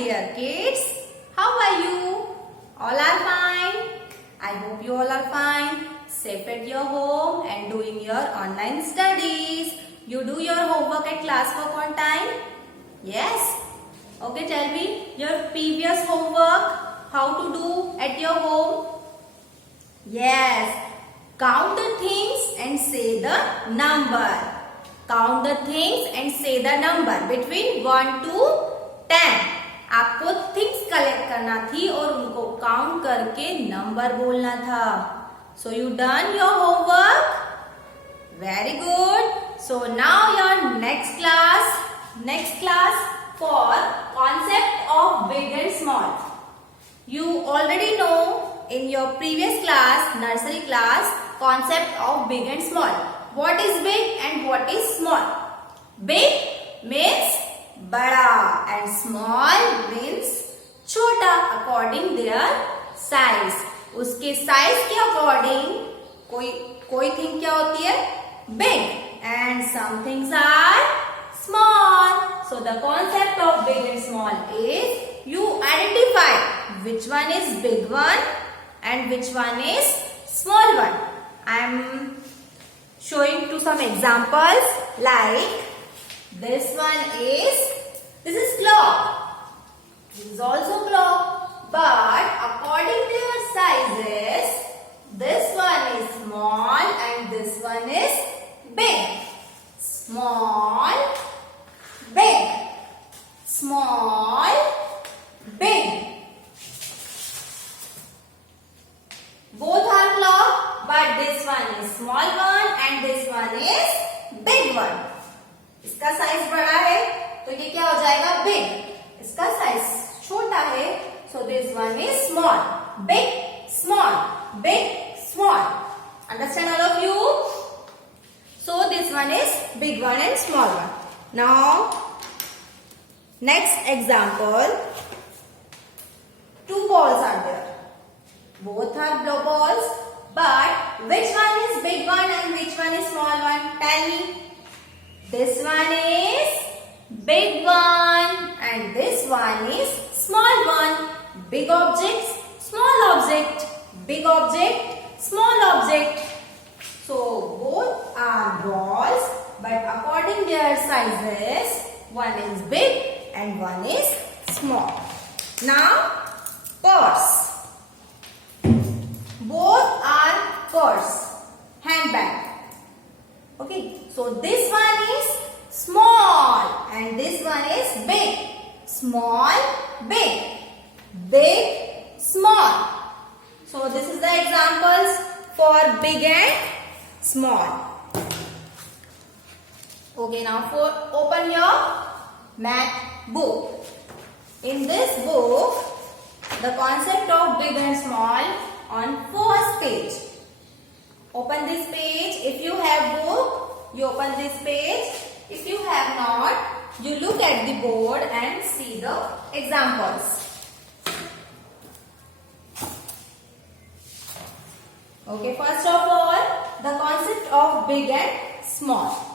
dear kids. How are you? All are fine? I hope you all are fine. Safe at your home and doing your online studies. You do your homework at class work on time? Yes? Okay, tell me your previous homework. How to do at your home? Yes. Count the things and say the number. Count the things and say the number between 1 to 10. आपको things collect करना थी और उनको count करके number बोलना था. So you done your homework? Very good. So now your next class for concept of big and small. You already know in your previous class, nursery class, concept of big and small. What is big and what is small? Big means bada and small means छोटा according their size. उसके size के according कोई thing क्या होती है? Big and some things are small. So the concept of big and small is you identify which one is big one and which one is small one. I am showing to some examples like this is clock. This is also clock, but according to your sizes, this one is small and this one is big. Small, big. Small, big. Both are clock, but this one is small one and this one is big one. इसका size बड़ा है तो ये क्या हो जाएगा? Big. इसका size छोटा है so this one is small. Big, small, big, small. Understand all of you? So this one is big one and small one. Now next example. Two balls are there. Both are blue balls, but which one is big one and which one is small one? Tell me. This one is big one and this one is small one. Big object, small object. Big object, small object. So both are balls, but according their sizes, one is big and one is small. Now purse. Both are purse, handbag. Okay, so this one is small and this one is big. Small, big. Big, small. So this is the examples for big and small. Okay, now open your math book. In this book, the concept of big and small on first page. Open this page. If you have book, you open this page. If you have not, you look at the board and see the examples. Okay, first of all, the concept of big and small.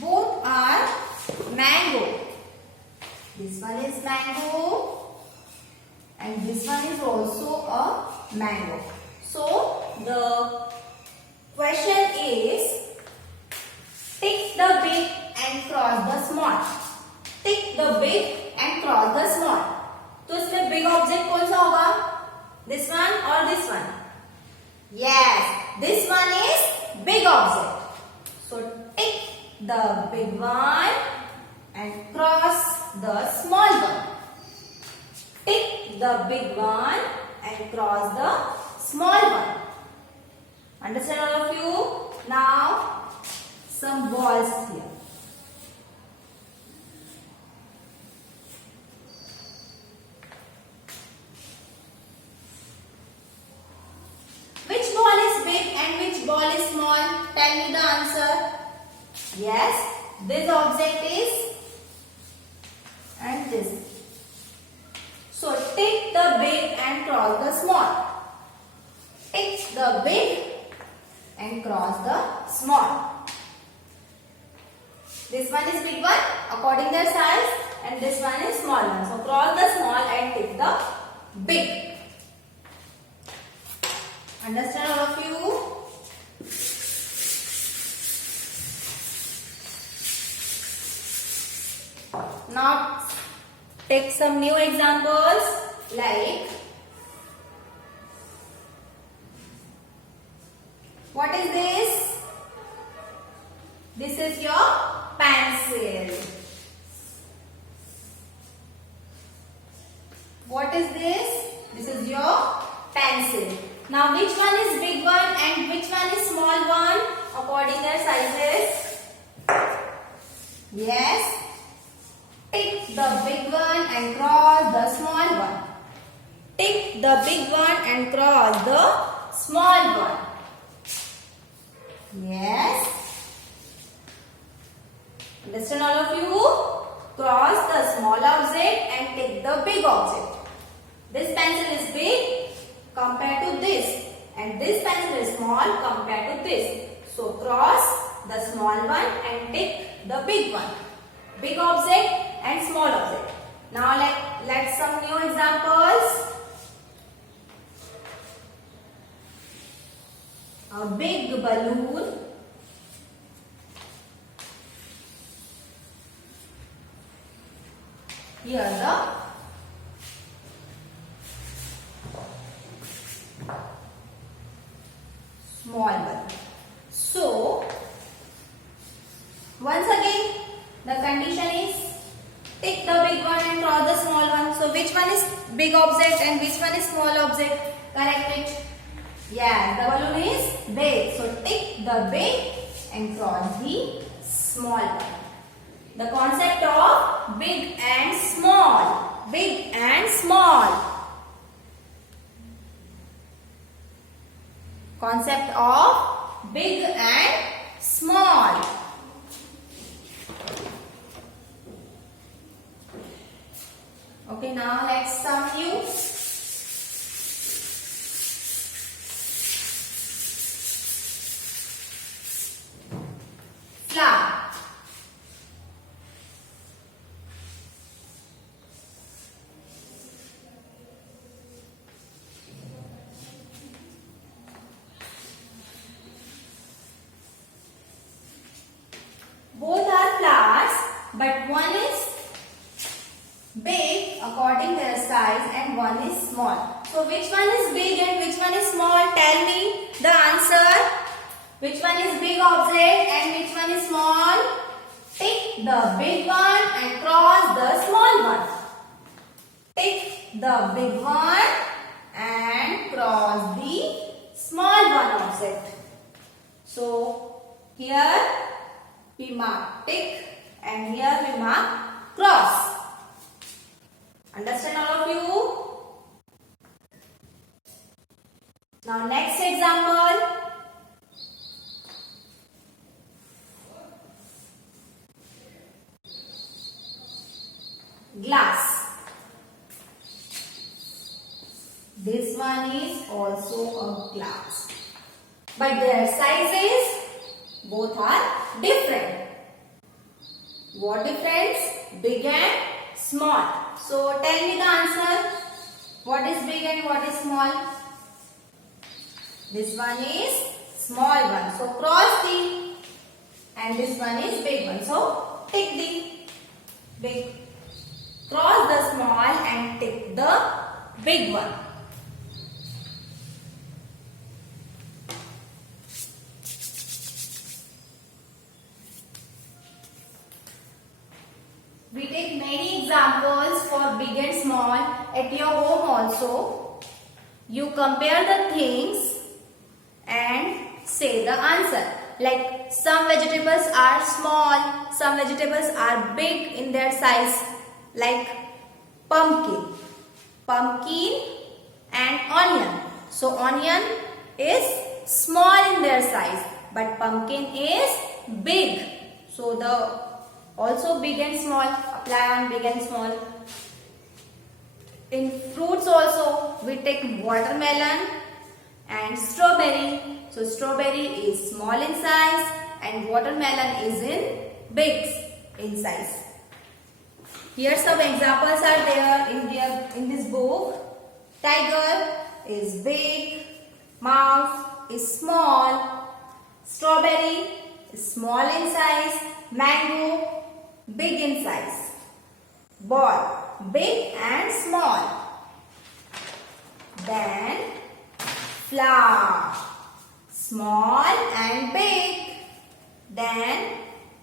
Both are mango. This one is mango and this one is also a mango. So the question is tick the big and cross the small. Tick the big and cross the small. तो इसमें big object कौन सा होगा? This one or this one? Yes, this one is big object. So tick the big one and cross the small one. Tick the big one and cross the small one. Understand all of you? Now some balls here. Which ball is big and which ball is small? Tell me the answer. Yes, this object is and this. So tick the big and cross the small. Tick the big and cross the small. This one is big one according their size and this one is small one. So cross the small and tick the big. Understand all of you? Now take some new examples like what is this? This is your pencil. What is this? This is your pencil. Now which one is big one and which one is small one according their sizes? Yes. Tick the big one and cross the small one. Tick the big one and cross the small one. Yes. Understand all of you? Cross the small object and tick the big object. This pencil is big compared to this and this pencil is small compared to this. So cross the small one and tick the big one. Big object and small object. Now let's some new examples. A big balloon. Here the small one. So once again the condition is tick the big one and cross the small one. So which one is big object and which one is small object? Correct it. Yes, the balloon is big. So tick the big and cross the small one. The concept of big and small. Big and small. Concept of big and small. Okay, now let's sum you. Flower. Both are flowers, but one is big according their size and one is small. So which one is big and which one is small? Tell me the answer. Which one is big object and which one is small? Tick the big one and cross the small one. Tick the big one and cross the small one object. So here we mark tick and here we mark cross. Understand all of you? Now next example. Glass. This one is also a glass. But their sizes both are different. What difference? Big and small. So tell me the answer. What is big and what is small? This one is small one. So cross the. And this one is big one. So tick the big. Cross the small and tick the big one. We take many examples for big and small at your home also. You compare the things and say the answer. Like some vegetables are small, some vegetables are big in their size. Like pumpkin, pumpkin and onion. So onion is small in their size, but pumpkin is big. So the also big and small multiply on big and small. In fruits also, we take watermelon and strawberry. So strawberry is small in size and watermelon is in big in size. Here some examples are there in this book. Tiger is big, mouse is small, strawberry is small in size, mango big in size, ball big and small. Then flower small and big. Then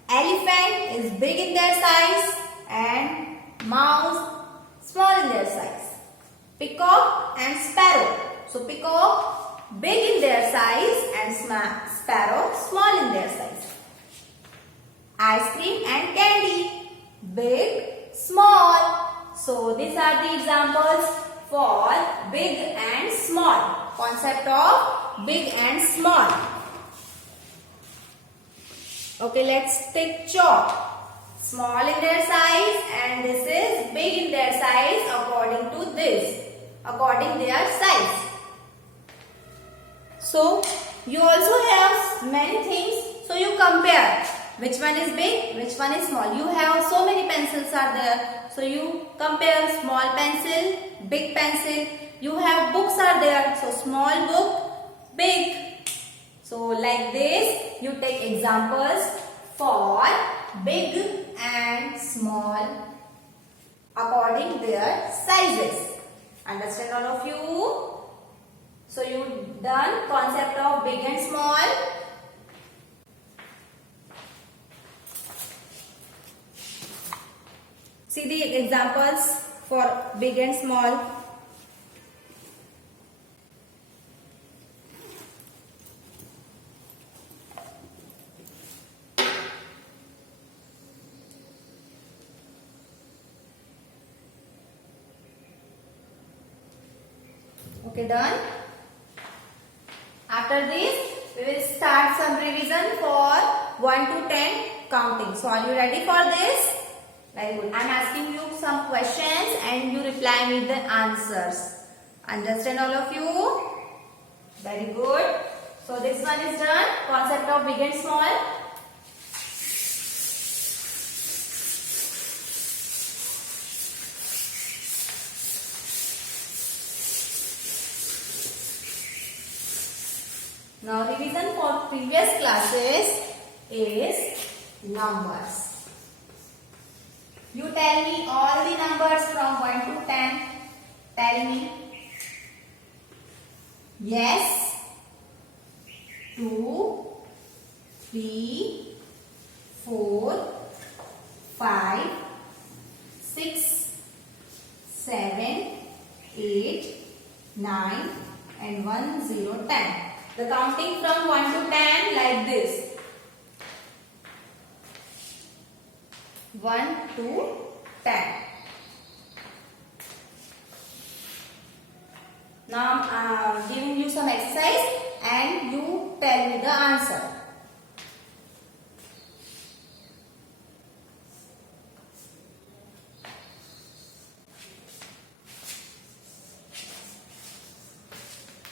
elephant is big in their size and mouse small in their size. Peacock and sparrow. So peacock big in their size and sparrow small in their size. Ice cream and candy, big, small. So these are the examples for big and small. Concept of big and small. Okay, let's take chalk. Small in their size and this is big in their size according to this. According their size. So you also have many things. So you compare. Which one is big? Which one is small? You have so many pencils are there. So you compare small pencil, big pencil. You have books are there. So small book, big. So like this, you take examples for big and small according their sizes. Understand all of you? So you done concept of big and small. See the examples for big and small. Okay, done. After this, we will start some revision for 1 to 10 counting. So are you ready for this? Very good. I am asking you some questions and you reply with the answers. Understand all of you? Very good. So this one is done. Concept of big and small. Now revision for previous classes is numbers. You tell me all the numbers from 1 to 10. Tell me. Yes. 2, 3, 4, 5, 6, 7, 8, 9 and 1, 0, 10. The counting from 1 to 10 like this. 1 to 10. Now I am giving you some exercise and you tell me the answer.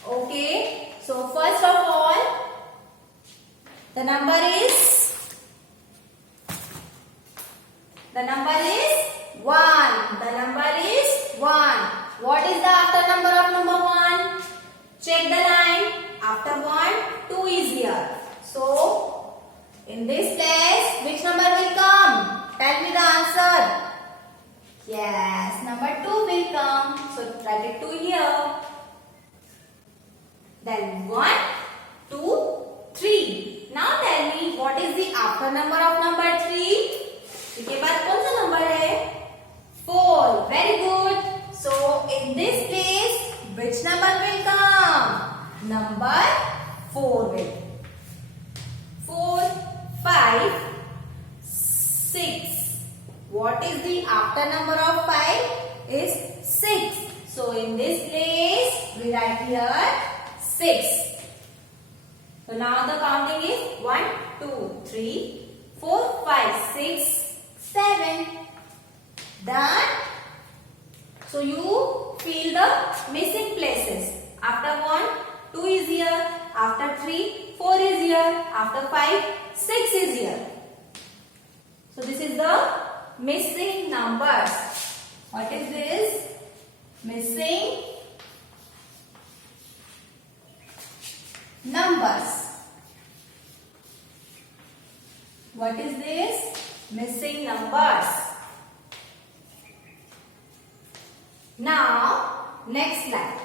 Okay, so first of all, the number is 1. The number is 1. What is the after number of number 1? Check the line. After 1, 2 is here. So, in this place, which number will come? Tell me the answer. Yes, number 2 will come. So, write it 2 here. Then 1, 2, 3. Now tell me what is the after number of number 3? इसके बाद कौन सा number है? 4. Very good. So in this place, which number will come? Number 4 will. 4, 5, 6. What is the after number of 5? Is 6. So in this place, we write here 6. So now the counting is 1, 2, 3, 4, 5, 6, 7. Done? So you fill the missing places. After 1, 2 is here. After 3, 4 is here. After 5, 6 is here. So this is the missing numbers. What is this? Missing numbers. What is this? Missing numbers. Now, next slide.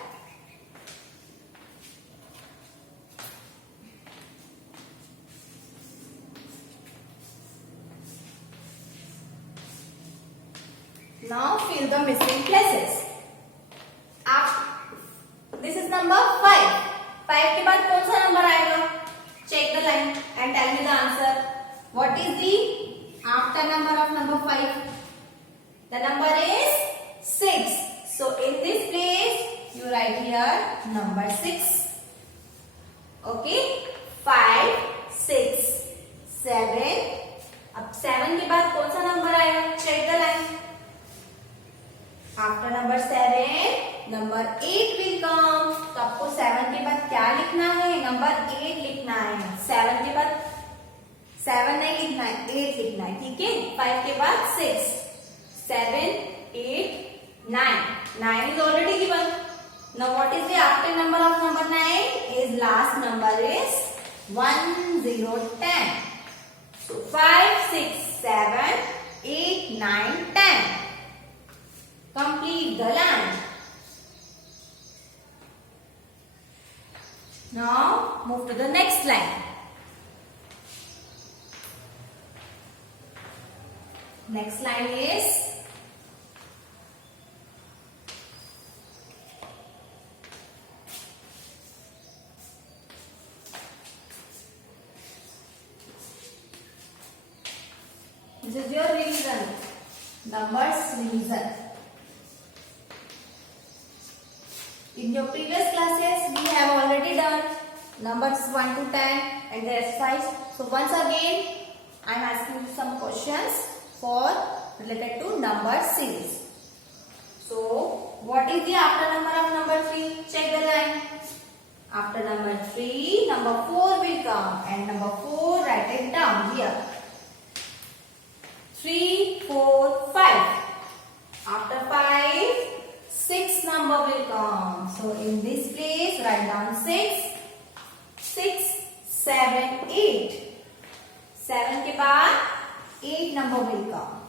Now fill the missing places. This is number 5. 5 के बाद कौन सा number आएगा? Check the line and tell me the answer. What is the after number of number 5? The number is 6. So in this place you write here number 6. Okay? 5, 6, 7. अब 7 के बाद कौन सा नंबर आएगा? Check the line. After number 7, number 8 will come. तो आपको 7 के बाद क्या लिखना है? Number 8 लिखना है. 7 के बाद 7 नहीं लिखना है, 8 लिखना है. ठीक है? 5 के बाद 6, 7, 8, 9. 9 is already given. Now what is the after number of number 9? Is last number is 1, 0, 10. So 5, 6, 7, 8, 9, 10. Complete the line. Now move to the next line. Next line is this is your revision. Numbers revision. In your previous classes, we have already done numbers 1 to 10 and their exercise. So once again, I am asking you some questions for related to number series. So what is the after number of number 3? Check the line. After number 3, number 4 will come and number 4 write it down here. 3, 4, 5. After 5, 6 number will come. So in this place write down 6, 6, 7, 8. 7 के बाद 8 number will come.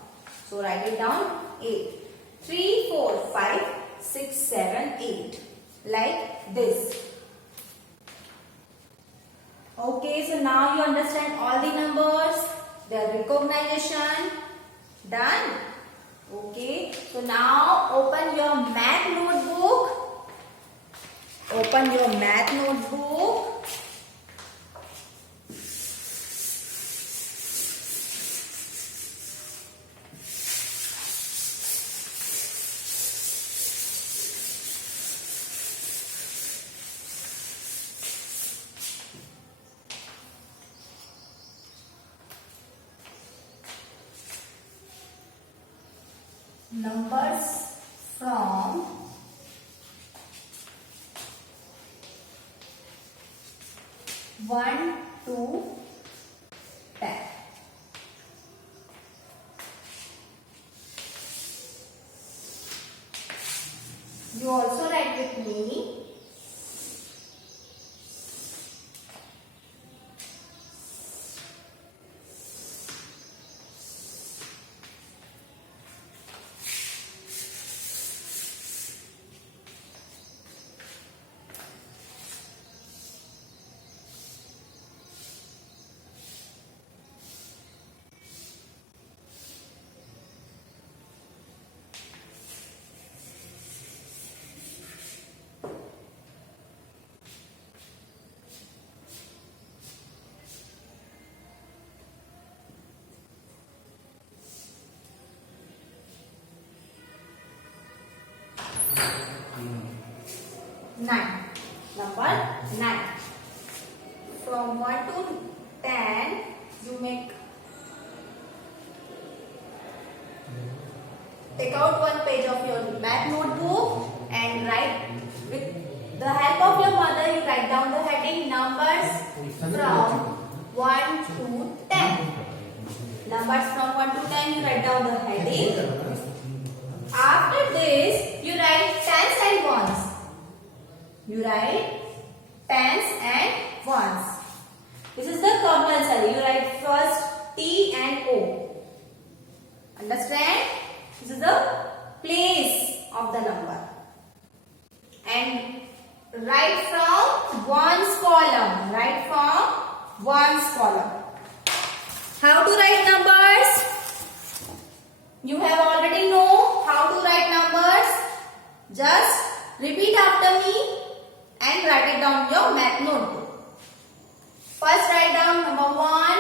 So write it down 8. 3, 4, 5, 6, 7, 8. Like this. Okay, so now you understand all the numbers, their recognition. Done? Okay, so now open your math notebook. Open your math notebook. Numbers from 1 to 10. You also write with me. Nine. Number 9. From 1 to 10, you make take out one page of your math notebook and write with the help of your mother. You write down the heading numbers from 1 to 10. Numbers from 1 to 10. You write down the heading. After this, you write tens and ones. You write tens and ones. This is the compulsory. You write first T and O. Understand? This is the place of the number. And write from ones column. Write from ones column. How to write numbers? You have already know how to write numbers. Just repeat after me and write it down in your math notebook. First write down number 1,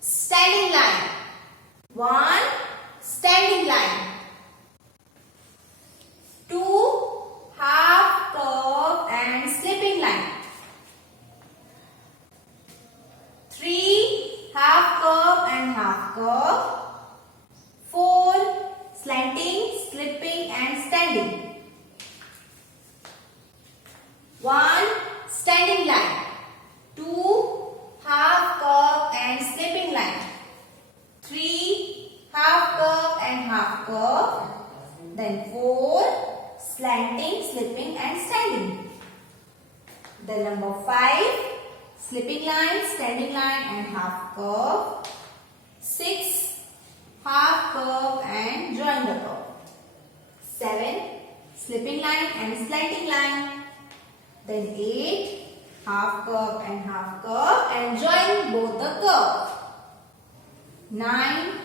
standing line. 1, standing line. 2, half curve and slipping line. 3, half curve and half curve. 4, slanting, slipping and standing. 1, standing line. 2, half curve and slipping line. 3, half curve and half curve. Then 4, slanting, slipping and standing. Then number 5, slipping line, standing line and half curve. 6, half curve and join the curve. 7, slipping line and slanting line. Then 8, half curve and join both the curve. 9,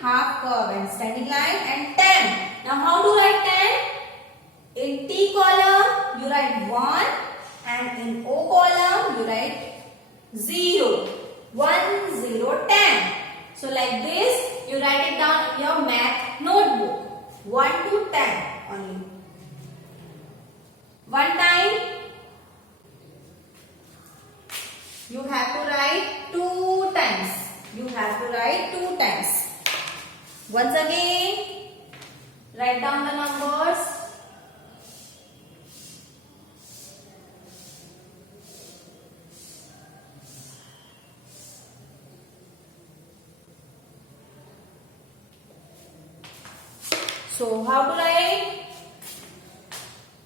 half curve and standing line and 10. Now how to write 10? In T column you write 1 and in O column you write 0. 1, 0, 10. So like this you write it down in your math notebook. 1 to 10 only. One time you have to write 2 times. You have to write 2 times. Once again, write down the numbers. So, how to write?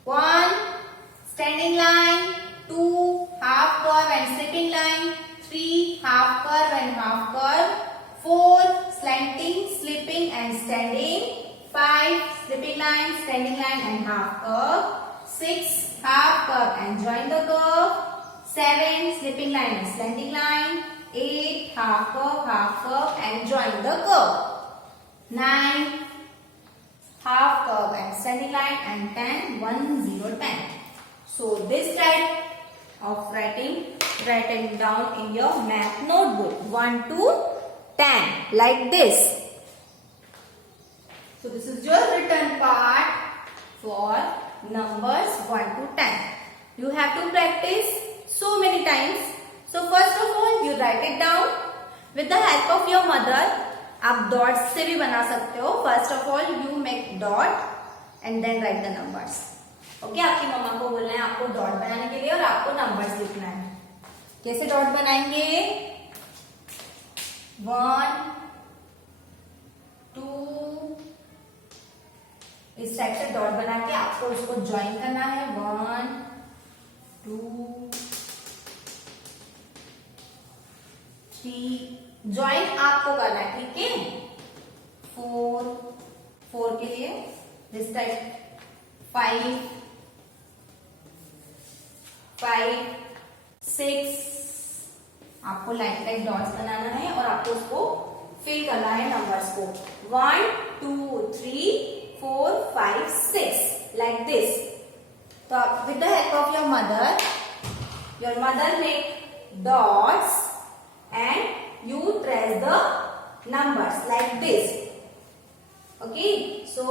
1, standing line. 2, half curve and slipping line. 3, half curve and half curve. 4, slanting, slipping and standing. 5, slipping line, standing line and half curve. 6, half curve and join the curve. 7, slipping line and slanting line. 8, half curve and join the curve. 9, half curve and standing line and 10, 1, 0, 10. So this type of writing, write it down in your math notebook. 1 to 10 like this. So this is your written part for numbers 1 to 10. You have to practice so many times. So first of all you write it down with the help of your mother. आप dots से भी बना सकते हो. First of all you make dot and then write the numbers. Okay, आपकी मम्मा को बोलना है आपको डॉट बनाने के लिए और आपको नंबर्स लिखना है. कैसे डॉट बनाएंगे? 1, 2, इस टाइप से डॉट बना के आपको उसको ज्वाइन करना है. 1, 2, 3. ज्वाइन आपको करना है, ठीक है. 4 के लिए दिस टाइप. 5, 6 आपको लाइन लाइन डॉट्स बनाना है और आपको उसको फिल करना है नंबर्स को. 1, 2, 3, 4, 5, 6 लाइक दिस. तो आप with the help of your mother make dots and you trace the numbers like this. Okay, so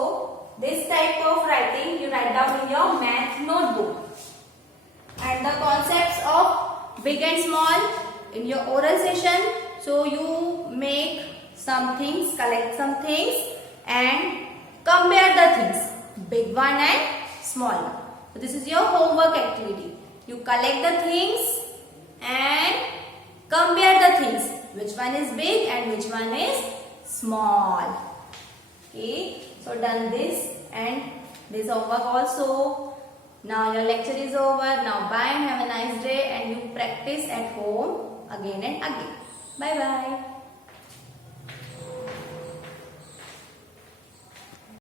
this type of writing you write down in your math notebook. And the concepts of big and small in your oral session. So you make some things, collect some things and compare the things, big one and small one. So this is your homework activity. You collect the things and compare the things. Which one is big and which one is small. Okay, so done this and this homework also. Now your lecture is over. Now bye and have a nice day, and you practice at home again and again. Bye bye.